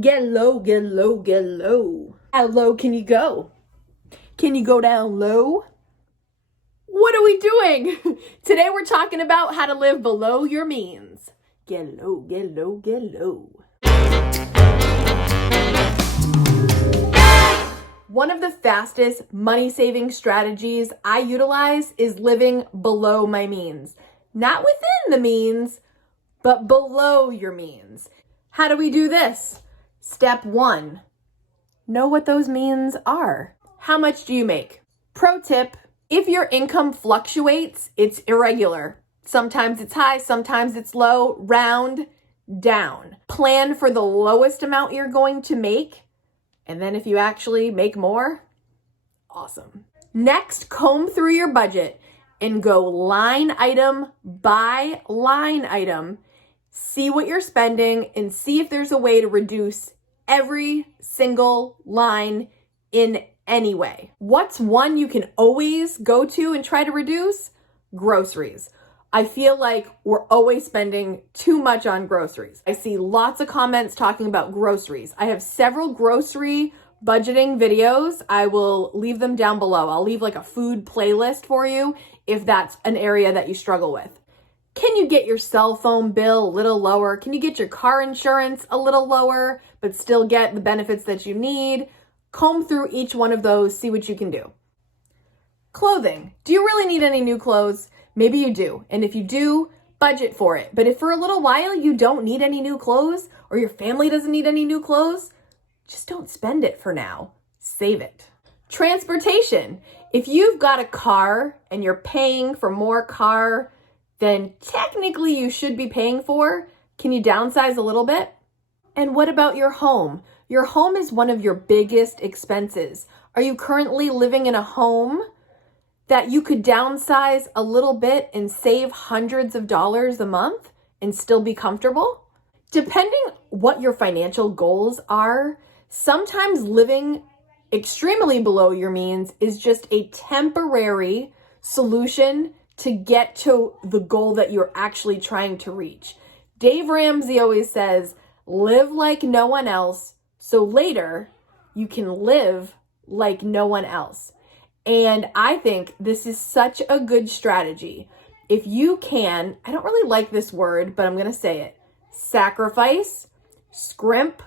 Get low, get low, get low. How low can you go? Can you go down low? What are we doing? Today we're talking about how to live below your means. Get low, get low, get low. One of the fastest money-saving strategies I utilize is living below my means. Not within the means, but below your means. How do we do this? Step 1, know what those means are. How much do you make? Pro tip, if your income fluctuates, it's irregular. Sometimes it's high, sometimes it's low, round down. Plan for the lowest amount you're going to make, and then if you actually make more, awesome. Next, comb through your budget and go line item by line item. See what you're spending and see if there's a way to reduce every single line in any way. What's one you can always go to and try to reduce? Groceries. I feel like we're always spending too much on groceries. I see lots of comments talking about groceries. I have several grocery budgeting videos. I will leave them down below. I'll leave like a food playlist for you if that's an area that you struggle with. Can you get your cell phone bill a little lower? Can you get your car insurance a little lower, but still get the benefits that you need? Comb through each one of those, see what you can do. Clothing. Do you really need any new clothes? Maybe you do. And if you do, budget for it. But if for a little while you don't need any new clothes or your family doesn't need any new clothes, just don't spend it for now. Save it. Transportation. If you've got a car and you're paying for more car than technically you should be paying for, can you downsize a little bit? And what about your home? Your home is one of your biggest expenses. Are you currently living in a home that you could downsize a little bit and save hundreds of dollars a month and still be comfortable? Depending what your financial goals are, sometimes living extremely below your means is just a temporary solution to get to the goal that you're actually trying to reach. Dave Ramsey always says, live like no one else, so later you can live like no one else. And I think this is such a good strategy. If you can, I don't really like this word, but I'm going to say it, sacrifice, scrimp,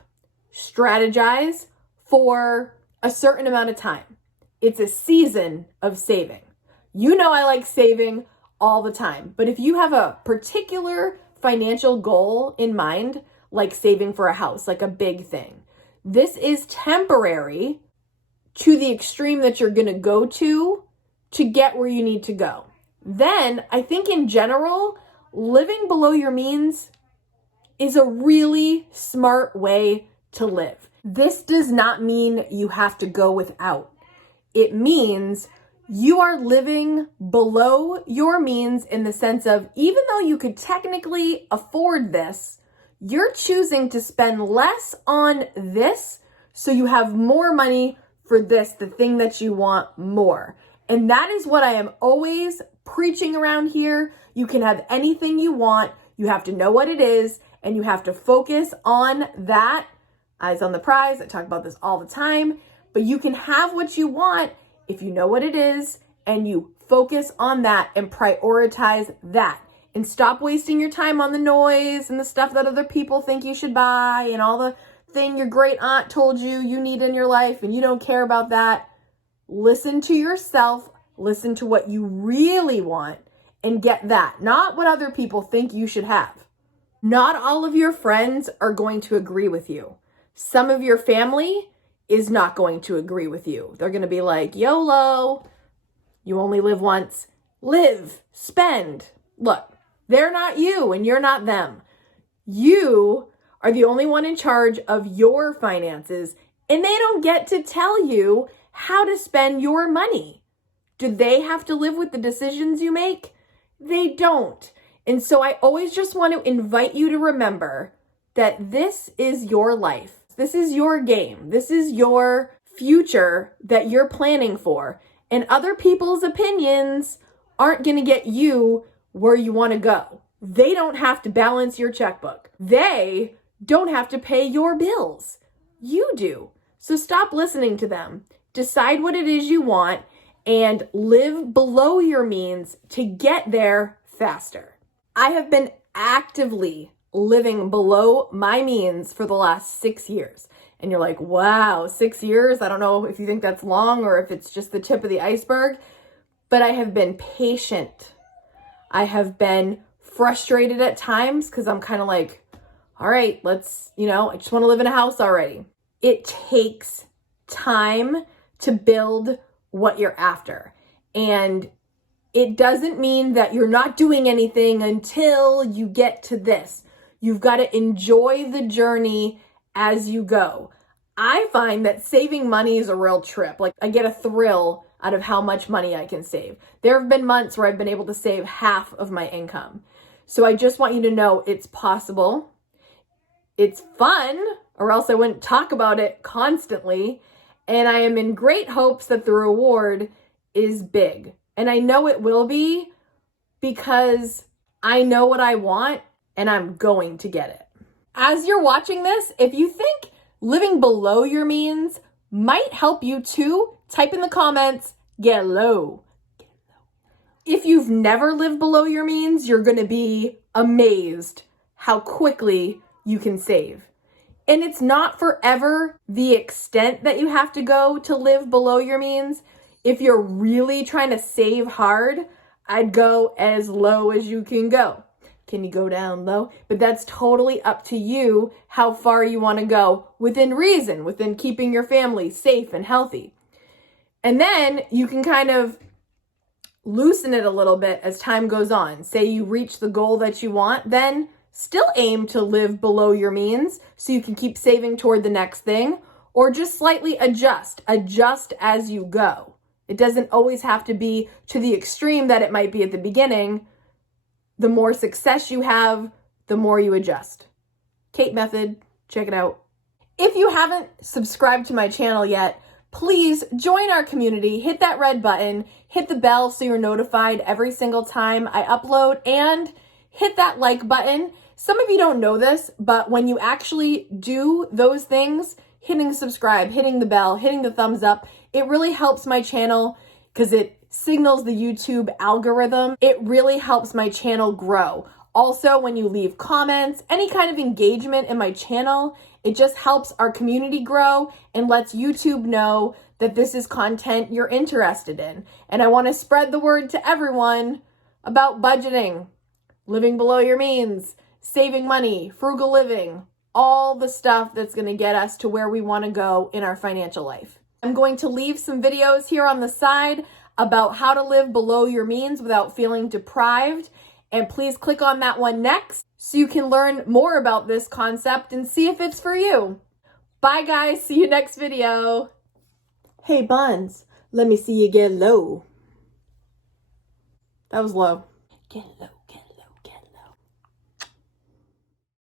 strategize for a certain amount of time. It's a season of saving. You know I like saving all the time, but if you have a particular financial goal in mind, like saving for a house, like a big thing, this is temporary to the extreme that you're going to go to get where you need to go. Then I think in general, living below your means is a really smart way to live. This does not mean you have to go without. It means you are living below your means in the sense of, even though you could technically afford this, you're choosing to spend less on this so you have more money for this, the thing that you want more. And that is what I am always preaching around here. You can have anything you want. You have to know what it is, and you have to focus on that. Eyes on the prize. I talk about this all the time, but you can have what you want if you know what it is and you focus on that and prioritize that, and stop wasting your time on the noise and the stuff that other people think you should buy and all the thing your great aunt told you you need in your life and you don't care about that. Listen to yourself, listen to what you really want and get that, not what other people think you should have. Not all of your friends are going to agree with you. Some of your family is not going to agree with you. They're going to be like, YOLO, you only live once. Live, spend. Look, they're not you and you're not them. You are the only one in charge of your finances, and they don't get to tell you how to spend your money. Do they have to live with the decisions you make? They don't. And so I always just want to invite you to remember that this is your life. This is your game. This is your future that you're planning for. And other people's opinions aren't going to get you where you want to go. They don't have to balance your checkbook. They don't have to pay your bills. You do. So stop listening to them. Decide what it is you want and live below your means to get there faster. I have been actively living below my means for the last 6 years. And you're like, wow, 6 years? I don't know if you think that's long or if it's just the tip of the iceberg, but I have been patient. I have been frustrated at times because I'm kind of like, all right, I just want to live in a house already. It takes time to build what you're after. And it doesn't mean that you're not doing anything until you get to this. You've got to enjoy the journey as you go. I find that saving money is a real trip. Like, I get a thrill out of how much money I can save. There have been months where I've been able to save half of my income. So I just want you to know it's possible. It's fun, or else I wouldn't talk about it constantly. And I am in great hopes that the reward is big. And I know it will be because I know what I want and I'm going to get it. As you're watching this, if you think living below your means might help you too, type in the comments, get low. If you've never lived below your means, you're going to be amazed how quickly you can save. And it's not forever the extent that you have to go to live below your means. If you're really trying to save hard, I'd go as low as you can go. Can you go down low? But that's totally up to you how far you want to go within reason, within keeping your family safe and healthy. And then you can kind of loosen it a little bit as time goes on. Say you reach the goal that you want, then still aim to live below your means so you can keep saving toward the next thing, or just slightly adjust as you go. It doesn't always have to be to the extreme that it might be at the beginning. The more success you have, the more you adjust. Kate method, check it out. If you haven't subscribed to my channel yet, please join our community, hit that red button, hit the bell so you're notified every single time I upload, and hit that like button. Some of you don't know this, but when you actually do those things, hitting subscribe, hitting the bell, hitting the thumbs up, it really helps my channel because it signals the YouTube algorithm. It really helps my channel grow. Also, when you leave comments, any kind of engagement in my channel, it just helps our community grow and lets YouTube know that this is content you're interested in. And I want to spread the word to everyone about budgeting, living below your means, saving money, frugal living, all the stuff that's going to get us to where we want to go in our financial life. I'm going to leave some videos here on the side about how to live below your means without feeling deprived. And please click on that one next so you can learn more about this concept and see if it's for you. Bye guys, see you next video. Hey Buns, let me see you get low. That was low. Get low.